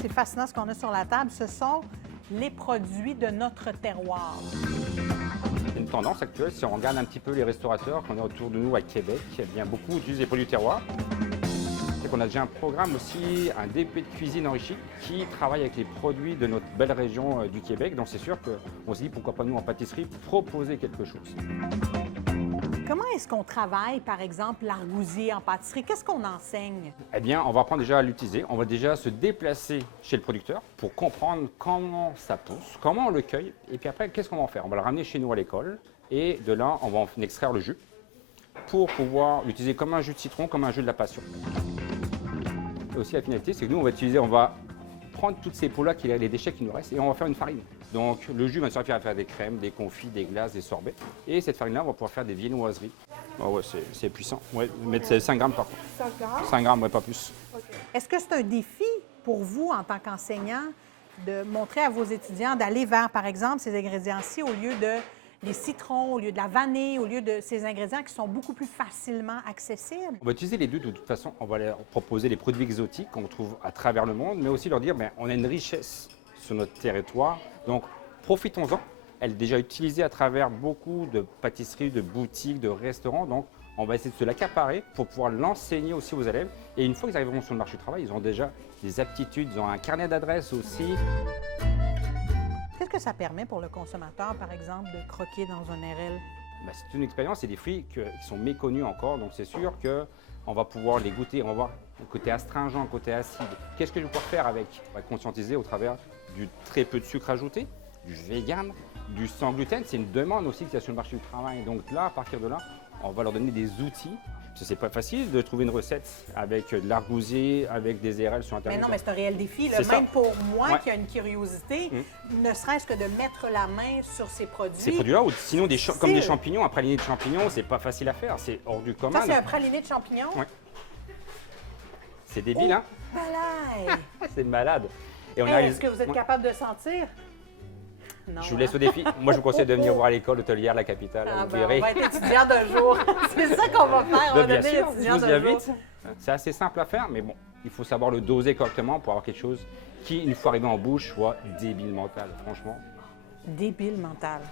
C'est fascinant ce qu'on a sur la table. Ce sont les produits de notre terroir. Une tendance actuelle, si on regarde un petit peu les restaurateurs qu'on a autour de nous à Québec, eh bien beaucoup utilisent les produits du terroir. C'est qu'on a déjà un programme aussi, un DP de cuisine enrichi qui travaille avec les produits de notre belle région du Québec. Donc c'est sûr qu'on se dit pourquoi pas nous en pâtisserie proposer quelque chose. Comment est-ce qu'on travaille, par exemple, l'argousier en pâtisserie? Qu'est-ce qu'on enseigne? Eh bien, on va apprendre déjà à l'utiliser. On va déjà se déplacer chez le producteur pour comprendre comment ça pousse, comment on le cueille. Et puis après, qu'est-ce qu'on va en faire? On va le ramener chez nous à l'école. Et de là, on va en extraire le jus pour pouvoir l'utiliser comme un jus de citron, comme un jus de la passion. Et aussi, la finalité, c'est que nous, on va prendre toutes ces peaux-là, les déchets qui nous restent, et on va faire une farine. Donc, le jus va nous servir à faire des crèmes, des confits, des glaces, des sorbets. Et cette farine-là, on va pouvoir faire des viennoiseries. Oh ouais, c'est puissant. Ouais, mais c'est 5 grammes par contre. 5 grammes? 5 grammes, ouais, pas plus. Okay. Est-ce que c'est un défi pour vous, en tant qu'enseignant, de montrer à vos étudiants d'aller vers, par exemple, ces ingrédients-ci au lieu de des citrons, au lieu de la vanille, au lieu de ces ingrédients qui sont beaucoup plus facilement accessibles? On va utiliser les deux de toute façon. On va leur proposer les produits exotiques qu'on trouve à travers le monde, mais aussi leur dire on a une richesse sur notre territoire, donc profitons-en. Elle est déjà utilisée à travers beaucoup de pâtisseries, de boutiques, de restaurants, donc on va essayer de se l'accaparer pour pouvoir l'enseigner aussi aux élèves. Et une fois qu'ils arriveront sur le marché du travail, ils ont déjà des aptitudes, ils ont un carnet d'adresses aussi. Qu'est-ce que ça permet pour le consommateur, par exemple, de croquer dans un RL? C'est une expérience, c'est des fruits qui sont méconnus encore, donc c'est sûr qu'on va pouvoir les goûter, on va voir le côté astringent, le côté acide. Qu'est-ce que je vais pouvoir faire avec? On va conscientiser au travers du très peu de sucre ajouté, du vegan, du sans gluten. C'est une demande aussi qu'il y a sur le marché du travail. Donc là, à partir de là, on va leur donner des outils. Parce que c'est pas facile de trouver une recette avec de l'argousier, avec des RL sur Internet. Mais non, mais c'est un réel défi. Là. C'est Même ça. pour moi Ouais. qui a une curiosité, ne serait-ce que de mettre la main sur ces produits. Ces produits-là, ou sinon comme des champignons, un praliné de champignons, c'est pas facile à faire, c'est hors du commun. Ça, c'est un praliné de champignons? Ouais. C'est débile, hein? Malade! C'est malade. Et Est-ce que vous êtes capable de sentir? Non, Je vous laisse au défi. Moi, je vous conseille de venir voir à l'école hôtelière La Capitale. Ah vous ben, verrez. on va être étudiant d'un jour. C'est ça qu'on va faire. On va Bien devenir sûr, étudiant je vous y d'un jour. invite. C'est assez simple à faire, mais bon, il faut savoir le doser correctement pour avoir quelque chose qui, une fois arrivé en bouche, soit débile mental, franchement. Débile mental.